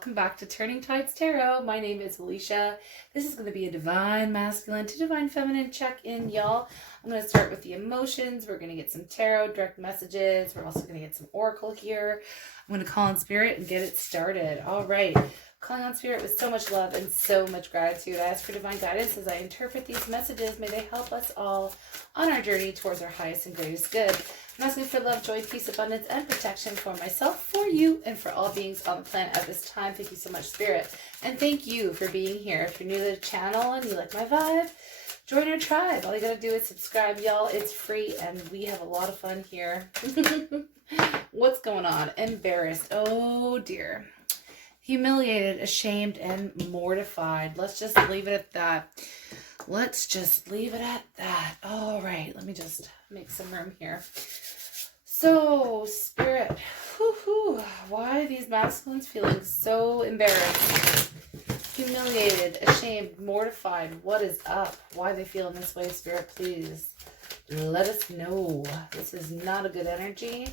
welcome back to Turning Tides Tarot. My name is Alishia. This is going to be a Divine Masculine to Divine Feminine check-in, y'all. I'm going to start with the emotions. We're going to get some tarot, direct messages. We're also going to get some oracle here. I'm going to call on Spirit and get it started. All right. Calling on Spirit with so much love and so much gratitude. I ask for divine guidance as I interpret these messages. May they help us all on our journey towards our highest and greatest good. I'm asking for love, joy, peace, abundance, and protection for myself, for you, and for all beings on the planet at this time. Thank you so much, Spirit. And thank you for being here. If you're new to the channel and you like my vibe, join our tribe. All you gotta do is subscribe, y'all. It's free, and we have a lot of fun here. What's going on? Embarrassed. Oh, dear. Humiliated, ashamed, and mortified. Let's just leave it at that. Let's just leave it at that. All right, let me just make some room here. So, Spirit, why are these masculines feeling so embarrassed, humiliated, ashamed, mortified? What is up? Why are they feeling this way, Spirit? Please let us know. This is not a good energy.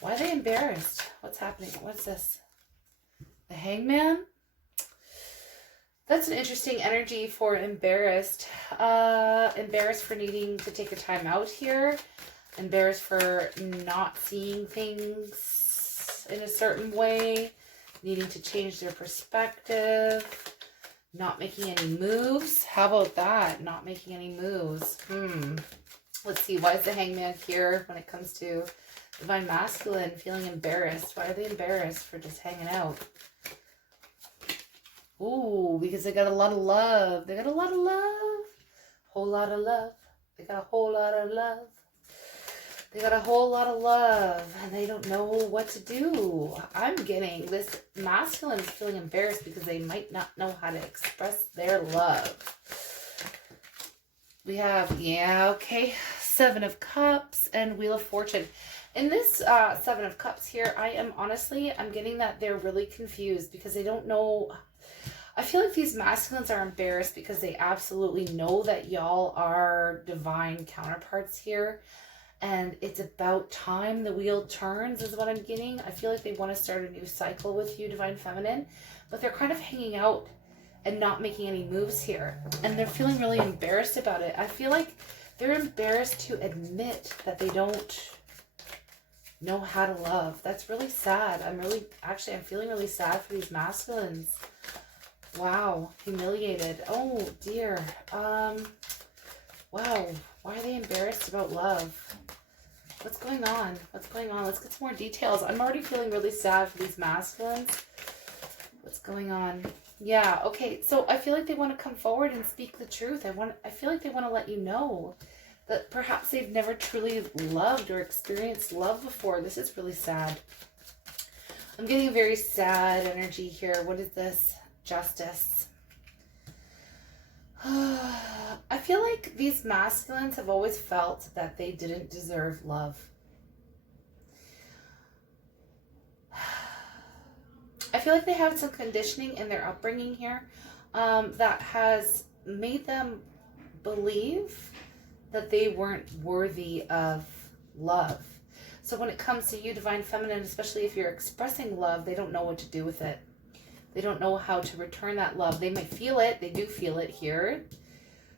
Why are they embarrassed? What's happening? What's this? The Hangman? That's an interesting energy for embarrassed. Embarrassed for needing to take a time out here. Embarrassed for not seeing things in a certain way. Needing to change their perspective. Not making any moves. How about that? Not making any moves. Let's see. Why is the Hangman here when it comes to Divine Masculine feeling embarrassed? Why are they embarrassed for just hanging out? Ooh, because they got a lot of love. They got a lot of love. Whole lot of love. They got a whole lot of love. They got a whole lot of love. And they don't know what to do. I'm getting this masculine is feeling embarrassed because they might not know how to express their love. We have, Seven of Cups and Wheel of Fortune. In this Seven of Cups here, I'm getting that they're really confused because they don't know. I feel like these masculines are embarrassed because they absolutely know that y'all are divine counterparts here. And it's about time the wheel turns is what I'm getting. I feel like they want to start a new cycle with you, Divine Feminine. But they're kind of hanging out and not making any moves here. And they're feeling really embarrassed about it. I feel like they're embarrassed to admit that they don't know how to love. That's really sad. I'm feeling really sad for these masculines. Wow, humiliated. Oh dear. Wow. Why are they embarrassed about love? What's going on? What's going on? Let's get some more details. I'm already feeling really sad for these masculines. What's going on? Yeah, okay. So I feel like they want to come forward and speak the truth. I feel like they want to let you know that perhaps they've never truly loved or experienced love before. This is really sad. I'm getting a very sad energy here. What is this? Justice. I feel like these masculines have always felt that they didn't deserve love. I feel like they have some conditioning in their upbringing here that has made them believe that they weren't worthy of love. So when it comes to you, Divine Feminine, especially if you're expressing love, they don't know what to do with it. They don't know how to return that love. They might feel it. They do feel it here.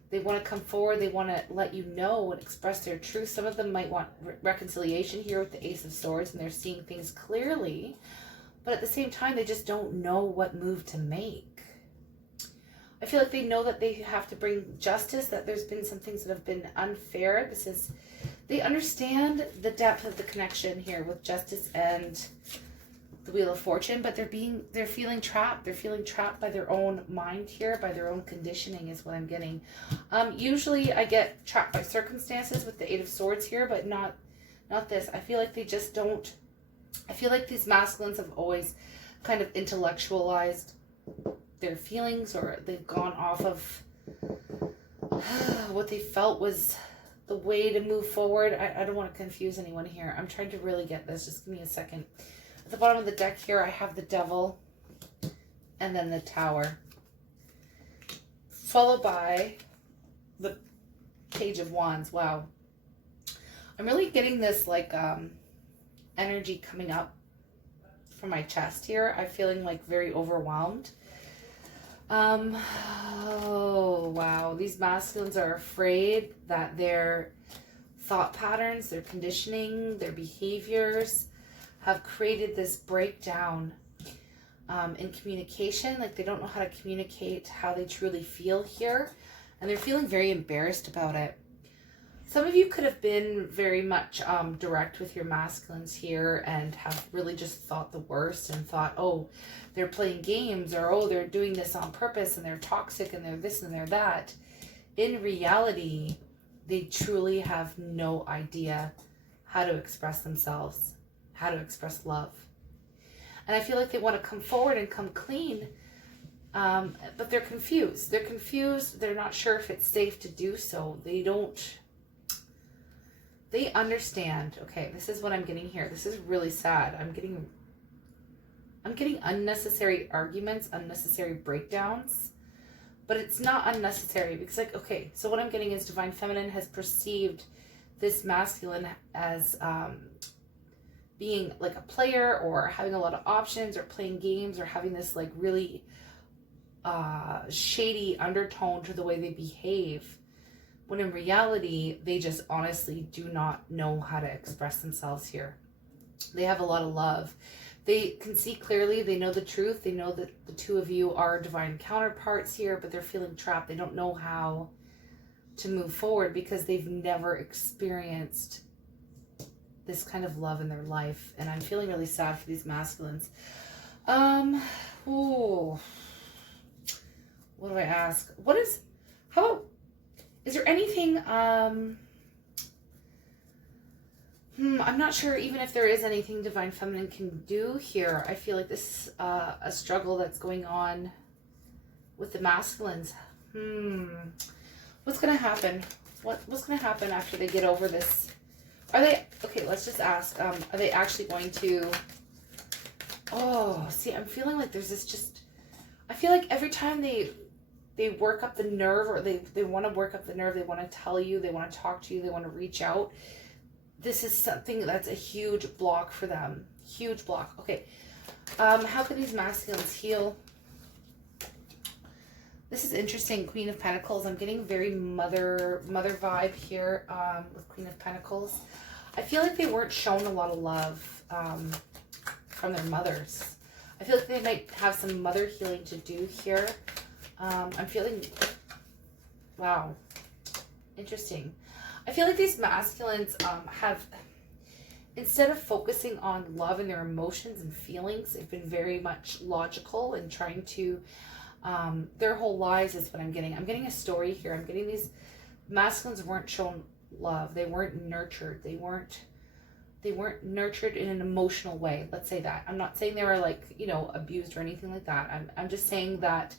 They want to come forward. They want to let you know and express their truth. Some of them might want reconciliation here with the Ace of Swords, and they're seeing things clearly. But at the same time, they just don't know what move to make. I feel like they know that they have to bring justice, that there's been some things that have been unfair. They understand the depth of the connection here with justice and the Wheel of Fortune, but they're feeling trapped. They're feeling trapped by their own mind here, by their own conditioning is what I'm getting. Usually I get trapped by circumstances with the Eight of Swords here, but not this. I feel like they just don't. I feel like these masculines have always kind of intellectualized their feelings, or they've gone off of what they felt was the way to move forward. I don't want to confuse anyone here. I'm trying to really get this. Just give me a second. At the bottom of the deck here, I have the Devil and then the Tower, followed by the Page of Wands. Wow. I'm really getting this like energy coming up from my chest here. I'm feeling like very overwhelmed. Oh, wow. These masculines are afraid that their thought patterns, their conditioning, their behaviors have created this breakdown in communication. Like they don't know how to communicate how they truly feel here. And they're feeling very embarrassed about it. Some of you could have been very much direct with your masculines here and have really just thought the worst and thought, oh, they're playing games, or oh, they're doing this on purpose and they're toxic and they're this and they're that. In reality, they truly have no idea how to express themselves, how to express love. And I feel like they want to come forward and come clean, but they're confused. They're confused. They're not sure if it's safe to do so. They understand. Okay, this is what I'm getting here. This is really sad. I'm getting unnecessary arguments, unnecessary breakdowns, but it's not unnecessary because, like, okay, so what I'm getting is Divine Feminine has perceived this masculine as being like a player or having a lot of options or playing games or having this like really shady undertone to the way they behave, when in reality they just honestly do not know how to express themselves here. They have a lot of love. They can see clearly. They know the truth. They know that the two of you are divine counterparts here, but they're feeling trapped. They don't know how to move forward because they've never experienced this kind of love in their life. And I'm feeling really sad for these masculines. Ooh. What do I ask? Is there anything, I'm not sure even if there is anything Divine Feminine can do here. I feel like this is a struggle that's going on with the masculines. What's going to happen? What's going to happen after they get over this? Okay, let's just ask, are they actually going to, see, I'm feeling like there's this I feel like every time they work up the nerve, or they want to work up the nerve, they want to tell you, they want to talk to you, they want to reach out, this is something that's a huge block for them. Huge block. Okay. How can these masculines heal? This is interesting. Queen of Pentacles. I'm getting very mother vibe here with Queen of Pentacles. I feel like they weren't shown a lot of love from their mothers. I feel like they might have some mother healing to do here. I'm feeling, wow, interesting. I feel like these masculines have, instead of focusing on love and their emotions and feelings, they've been very much logical and trying to, their whole lives is what I'm getting. I'm getting a story here. I'm getting these masculines weren't shown love. They weren't nurtured. They weren't nurtured in an emotional way. Let's say that. I'm not saying they were like, abused or anything like that. I'm just saying that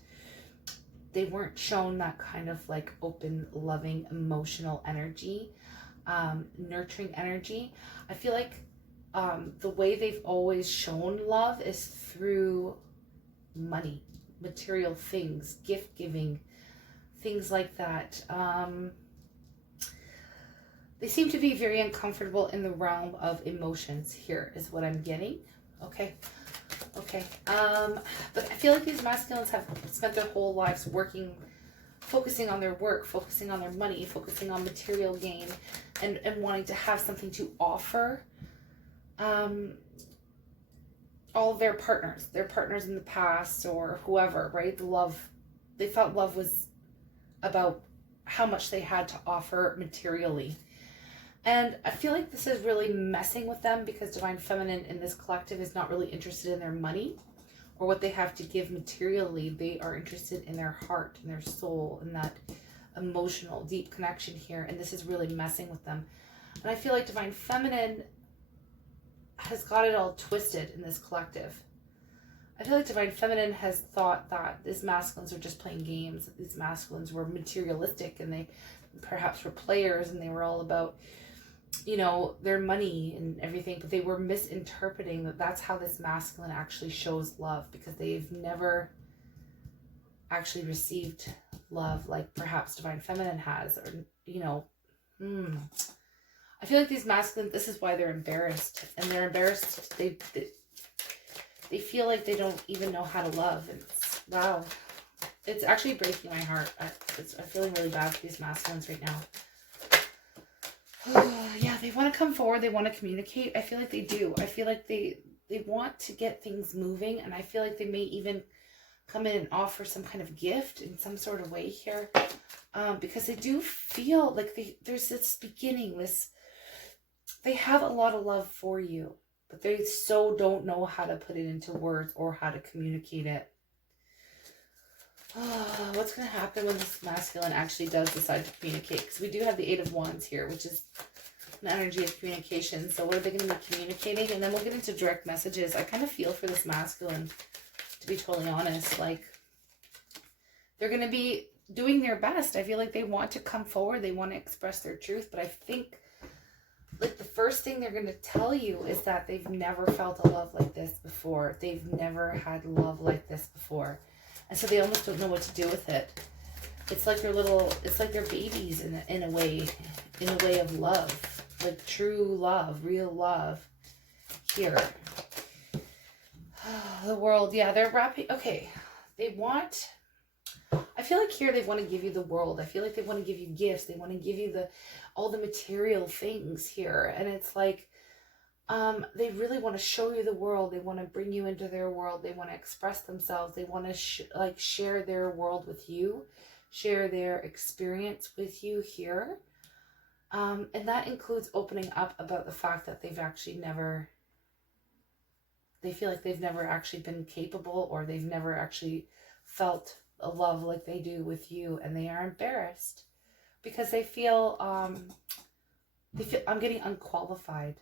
they weren't shown that kind of like open, loving, emotional energy, nurturing energy. I feel like the way they've always shown love is through money, material things, gift giving, things like that. They seem to be very uncomfortable in the realm of emotions here is what I'm getting. Okay. But I feel like these masculines have spent their whole lives focusing on their work, focusing on their money, focusing on material gain, and wanting to have something to offer all of their partners in the past or whoever, right? They thought love was about how much they had to offer materially. And I feel like this is really messing with them because Divine Feminine in this collective is not really interested in their money or what they have to give materially. They are interested in their heart and their soul and that emotional, deep connection here. And this is really messing with them. And I feel like Divine Feminine has got it all twisted in this collective. I feel like Divine Feminine has thought that these masculines are just playing games. That these masculines were materialistic and they perhaps were players and they were all about their money and everything, but they were misinterpreting that that's how this masculine actually shows love because they've never actually received love like perhaps Divine Feminine has, or I feel like these masculines, this is why they're embarrassed, and they're embarrassed. they feel like they don't even know how to love. And wow. It's actually breaking my heart. I'm feeling really bad for these masculines right now. Yeah, they want to come forward. They want to communicate. I feel like they do. I feel like they want to get things moving. And I feel like they may even come in and offer some kind of gift in some sort of way here. Because they do feel like there's this beginning. They have a lot of love for you. But they so don't know how to put it into words or how to communicate it. What's going to happen when this masculine actually does decide to communicate? Because we do have the 8 of Wands here, which is an energy of communication. So what are they going to be communicating? And then we'll get into direct messages. I kind of feel for this masculine, to be totally honest. Like, they're going to be doing their best. I feel like they want to come forward. They want to express their truth. But I think, like, the first thing they're going to tell you is that they've never felt a love like this before. They've never had love like this before. And so they almost don't know what to do with it. It's like it's like they're babies in a way of love, like true love, real love here. The world, yeah, they're wrapping, okay. I feel like here they want to give you the world. I feel like they want to give you gifts. They want to give you all the material things here. And it's like, they really want to show you the world. They want to bring you into their world. They want to express themselves. They want to share their world with you, share their experience with you here. And that includes opening up about the fact that they feel like they've never actually been capable, or they've never actually felt a love like they do with you. And they are embarrassed because they feel I'm getting unqualified.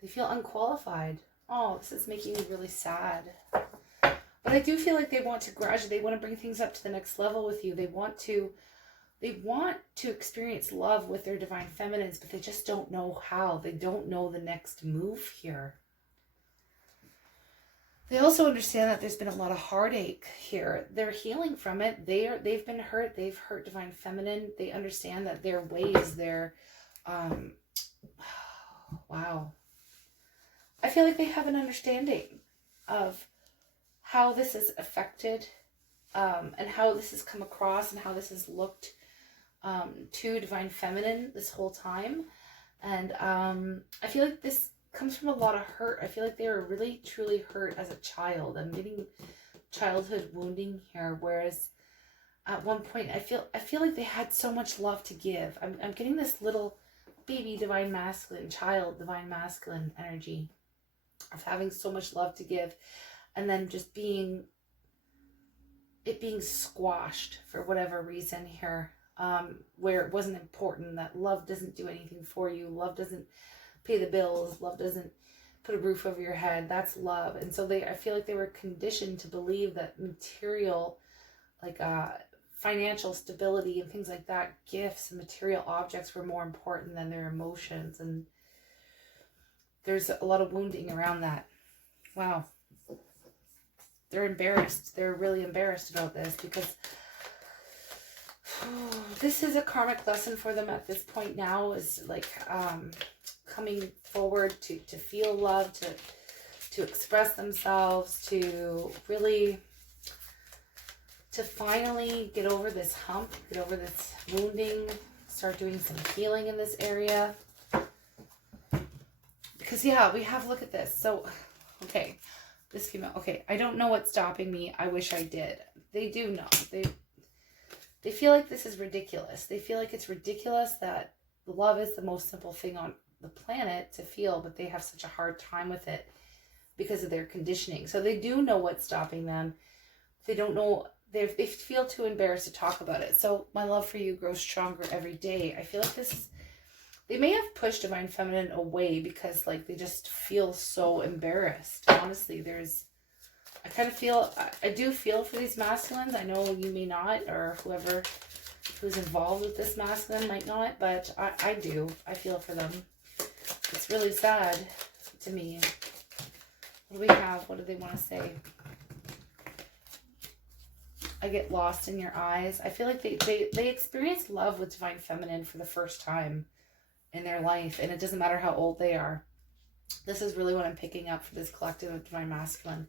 They feel unqualified. Oh, this is making me really sad. But I do feel like they want to graduate. They want to bring things up to the next level with you. They want to experience love with their divine feminines, but they just don't know how. They don't know the next move here. They also understand that there's been a lot of heartache here. They're healing from it. They've been hurt. They've hurt divine feminine. They understand that their ways, wow. I feel like they have an understanding of how this is affected, and how this has come across and how this has looked to divine feminine this whole time. And I feel like this comes from a lot of hurt. I feel like they were really truly hurt as a child. I'm getting childhood wounding here, whereas at one point I feel like they had so much love to give. I'm getting this little baby divine masculine, child divine masculine energy of having so much love to give, and then just being squashed for whatever reason here, where it wasn't important, that love doesn't do anything for you, love doesn't pay the bills, love doesn't put a roof over your head. That's love. And so I feel like they were conditioned to believe that material, like financial stability and things like that, gifts and material objects, were more important than their emotions. And there's a lot of wounding around that. Wow. They're embarrassed. They're really embarrassed about this, because this is a karmic lesson for them at this point now, is like coming forward to feel love, to express themselves, to really, to finally get over this hump, get over this wounding, start doing some healing in this area. Because yeah, we have, look at this. So, okay, this came out. Okay, I don't know what's stopping me. I wish I did. They do know. They feel like this is ridiculous. They feel like it's ridiculous that love is the most simple thing on the planet to feel, but they have such a hard time with it because of their conditioning. So they do know what's stopping them. They don't know. They feel too embarrassed to talk about it. So my love for you grows stronger every day. I feel like they may have pushed divine feminine away because like they just feel so embarrassed. Honestly, I do feel for these masculines. I know you may not, or who's involved with this masculine might not, but I do. I feel for them. It's really sad to me. What do we have? What do they want to say? I get lost in your eyes. I feel like they experience love with divine feminine for the first time in their life, and it doesn't matter how old they are. This is really what I'm picking up for this collective of Divine Masculine.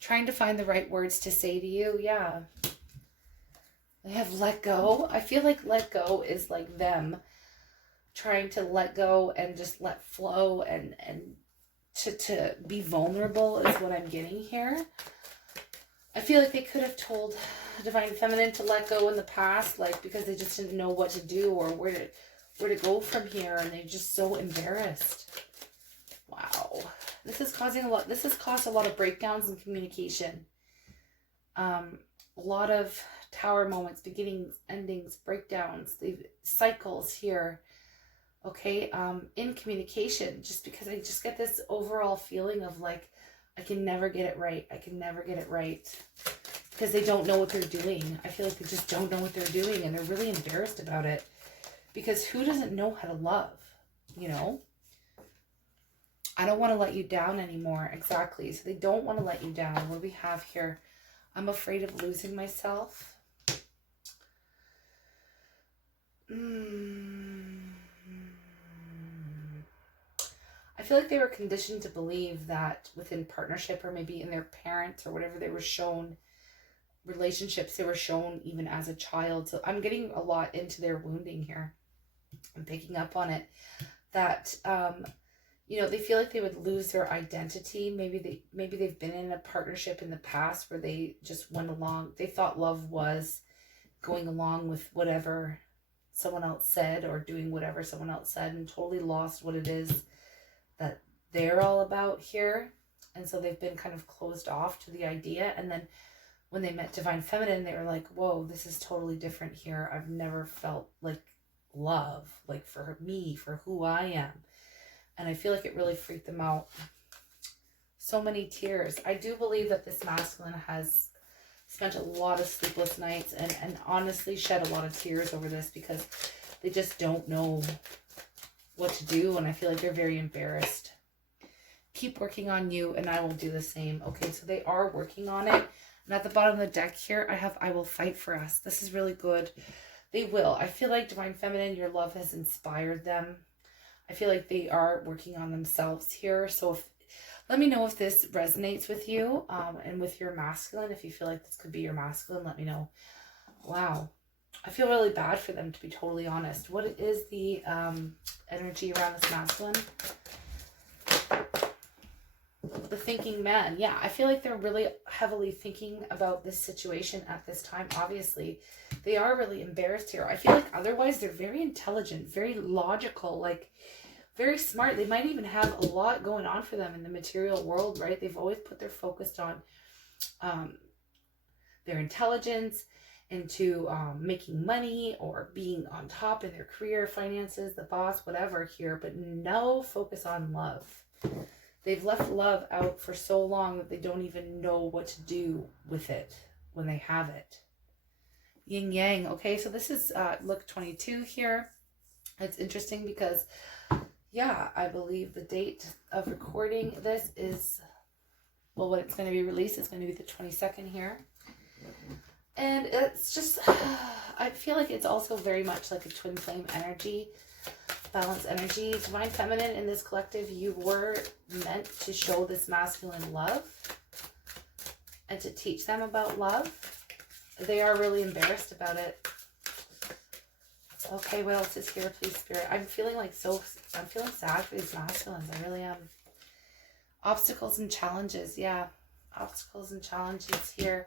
Trying to find the right words to say to you. Yeah. They have let go. I feel like let go is like them trying to let go and just let flow and to be vulnerable is what I'm getting here. I feel like they could have told Divine Feminine to let go in the past, like because they just didn't know what to do or where to go from here, and they're just so embarrassed. Wow. This is causing a lot. This has caused a lot of breakdowns in communication. A lot of tower moments, beginnings, endings, breakdowns, the cycles here. Okay, in communication, just because I just get this overall feeling of like, I can never get it right. I can never get it right. Because they don't know what they're doing. I feel like they just don't know what they're doing, and they're really embarrassed about it. Because who doesn't know how to love, you know? I don't want to let you down anymore. Exactly. So they don't want to let you down. What do we have here? I'm afraid of losing myself. I feel like they were conditioned to believe that within partnership, or maybe in their parents or whatever they were shown, relationships they were shown even as a child. So I'm getting a lot into their wounding here. I'm picking up on it. That, you know, they feel like they would lose their identity. Maybe they've been in a partnership in the past where they just went along. They thought love was going along with whatever someone else said or doing whatever someone else said, and totally lost what it is that they're all about here. And so they've been kind of closed off to the idea. And then when they met Divine Feminine, they were like, whoa, this is totally different here. I've never felt like love, like for me, for who I am. And I feel like it really freaked them out. So many tears. I do believe that this masculine has spent a lot of sleepless nights and honestly shed a lot of tears over this, because they just don't know what to do, and I feel like they're very embarrassed. Keep working on you, and I will do the same. Okay, so they are working on it. And at the bottom of the deck here, I have I will fight for us. This is really good. They will. I feel like Divine Feminine, your love has inspired them. I feel like they are working on themselves here. So let me know if this resonates with you and with your masculine. If you feel like this could be your masculine, let me know. Wow. I feel really bad for them, to be totally honest. What is the energy around this masculine? The thinking man. Yeah, I feel like they're really heavily thinking about this situation at this time. Obviously, they are really embarrassed here. I feel like otherwise they're very intelligent, very logical, like very smart. They might even have a lot going on for them in the material world, right? They've always put their focus on their intelligence, into making money or being on top in their career, finances, the boss, whatever here, but no focus on love. They've left love out for so long that they don't even know what to do with it when they have it. Yin Yang. Okay, so this is look 22 here. It's interesting because, yeah, I believe the date of recording this is, well, when it's going to be released, it's going to be the 22nd here. And it's just, I feel like it's also very much like a twin flame energy, balance energy. Divine Feminine, in this collective, you were meant to show this masculine love and to teach them about love. They are really embarrassed about it. Okay, what else is here, please, Spirit? I'm feeling like I'm feeling sad for these masculines. I really am. Obstacles and challenges. Yeah, obstacles and challenges here.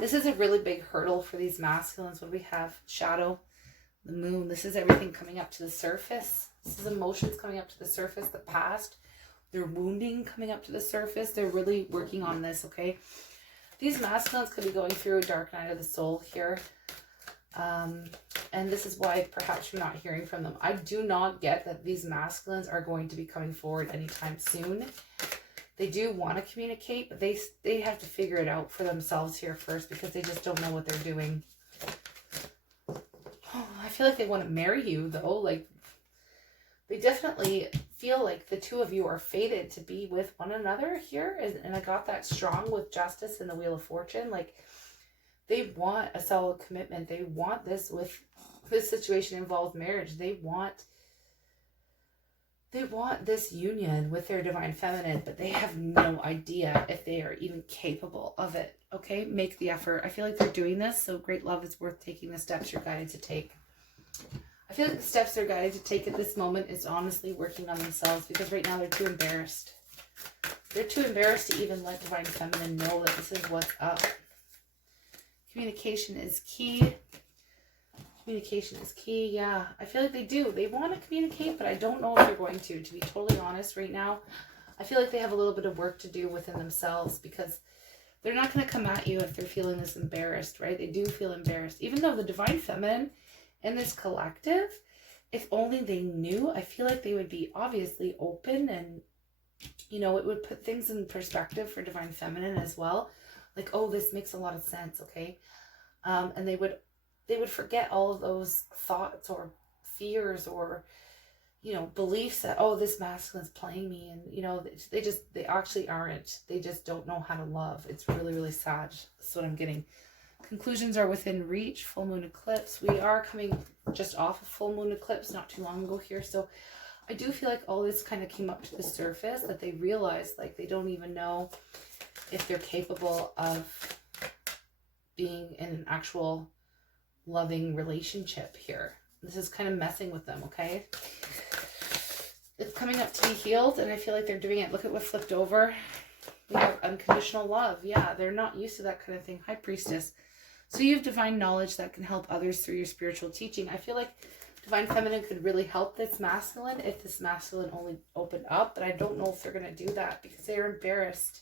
This is a really big hurdle for these masculines. What do we have? Shadow, the moon. This is everything coming up to the surface. This is emotions coming up to the surface, the past, their wounding coming up to the surface. They're really working on this, okay? These masculines could be going through a dark night of the soul here. And this is why perhaps you're not hearing from them. I do not get that these masculines are going to be coming forward anytime soon. They do want to communicate, but they have to figure it out for themselves here first, because they just don't know what they're doing. Oh, I feel like they want to marry you, though. Like, they definitely feel like the two of you are fated to be with one another here. And I got that strong with Justice and the Wheel of Fortune. Like, they want a solid commitment. They want this situation involves marriage. They want they want this union with their divine feminine, but they have no idea if they are even capable of it. Okay, make the effort. I feel like they're doing this, so great love is worth taking the steps you're guided to take. I feel like the steps they're guided to take at this moment is honestly working on themselves, because right now they're too embarrassed. They're too embarrassed to even let divine feminine know that this is what's up. Communication is key. Communication is key. Yeah, I feel like they do. They want to communicate, but I don't know if they're going to be totally honest right now. I feel like they have a little bit of work to do within themselves, because they're not going to come at you if they're feeling this embarrassed, right? They do feel embarrassed. Even though the divine feminine in this collective, if only they knew, I feel like they would be obviously open, and, you know, it would put things in perspective for divine feminine as well. Like, oh, this makes a lot of sense, okay? And they would forget all of those thoughts or fears or, you know, beliefs that, oh, this masculine's playing me. And, you know, they actually aren't. They just don't know how to love. It's really, really sad. That's what I'm getting. Conclusions are within reach. Full moon eclipse. We are coming just off of full moon eclipse not too long ago here. So I do feel like all this kind of came up to the surface, that they realized, like, they don't even know if they're capable of being in an actual loving relationship here. This is kind of messing with them, okay? It's coming up to be healed, and I feel like they're doing it. Look at what flipped over. We have unconditional love. Yeah, they're not used to that kind of thing. High Priestess. So you have divine knowledge that can help others through your spiritual teaching. I feel like divine feminine could really help this masculine if this masculine only opened up, but I don't know if they're going to do that because they are embarrassed.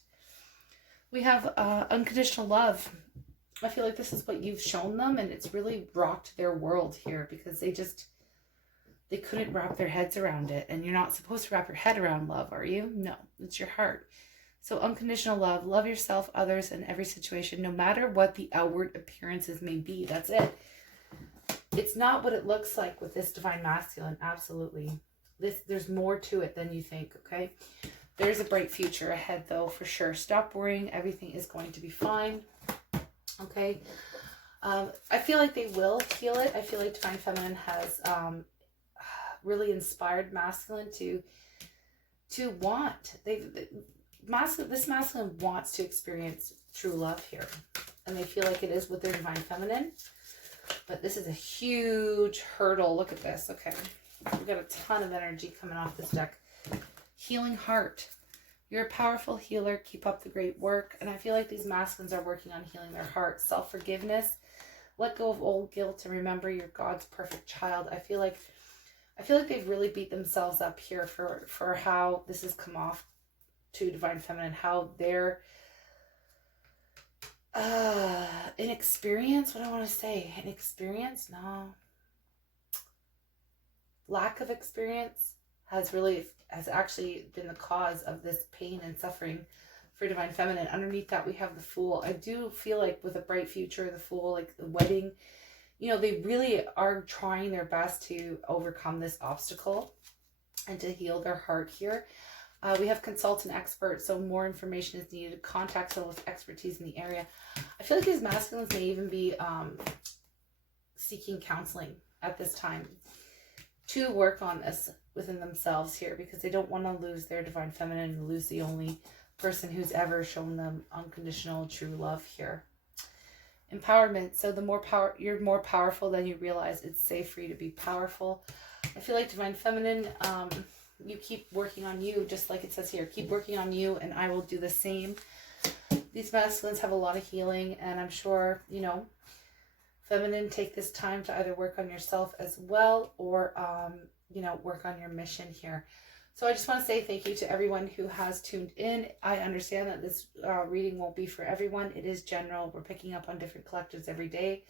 We have unconditional love. I feel like this is what you've shown them, and it's really rocked their world here, because they couldn't wrap their heads around it. And you're not supposed to wrap your head around love, are you? No, it's your heart. So unconditional love. Love yourself, others, in every situation, no matter what the outward appearances may be. That's it. It's not what it looks like with this divine masculine. Absolutely. There's more to it than you think, okay? There's a bright future ahead, though, for sure. Stop worrying. Everything is going to be fine. Okay. I feel like they will heal it. I feel like divine feminine has really inspired masculine to want. This masculine wants to experience true love here, and they feel like it is with their divine feminine. But this is a huge hurdle. Look at this. Okay, we've got a ton of energy coming off this deck. Healing heart. You're a powerful healer. Keep up the great work. And I feel like these masculines are working on healing their heart. Self-forgiveness. Let go of old guilt and remember you're God's perfect child. I feel like they've really beat themselves up here for how this has come off to divine feminine, how they're inexperienced. What do I want to say? Inexperience? No. Lack of experience has actually been the cause of this pain and suffering for divine feminine. Underneath that, we have the Fool. I do feel like with a bright future, the Fool, like the wedding, you know, they really are trying their best to overcome this obstacle and to heal their heart here. We have consult an expert, so more information is needed. Contact someone with expertise in the area. I feel like these masculines may even be seeking counseling at this time to work on this within themselves here, because they don't want to lose their divine feminine and lose the only person who's ever shown them unconditional true love here. Empowerment. So the more power, you're more powerful than you realize. It's safe for you to be powerful. I feel like divine feminine, you keep working on you, just like it says here. Keep working on you, and I will do the same. These masculines have a lot of healing, and I'm sure, you know, feminine, take this time to either work on yourself as well, or you know, work on your mission here. So I just want to say thank you to everyone who has tuned in. I understand that this reading won't be for everyone. It is general. We're picking up on different collectives every day.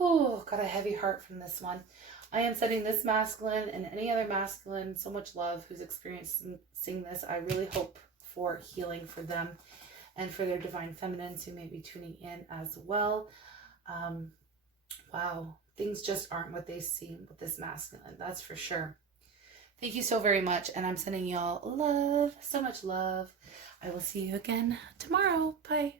Oh, got a heavy heart from this one. I am sending this masculine and any other masculine so much love who's experiencing this. I really hope for healing for them and for their divine feminines who may be tuning in as well. Wow, things just aren't what they seem with this masculine, that's for sure. Thank you so very much, and I'm sending y'all love, so much love. I will see you again tomorrow. Bye.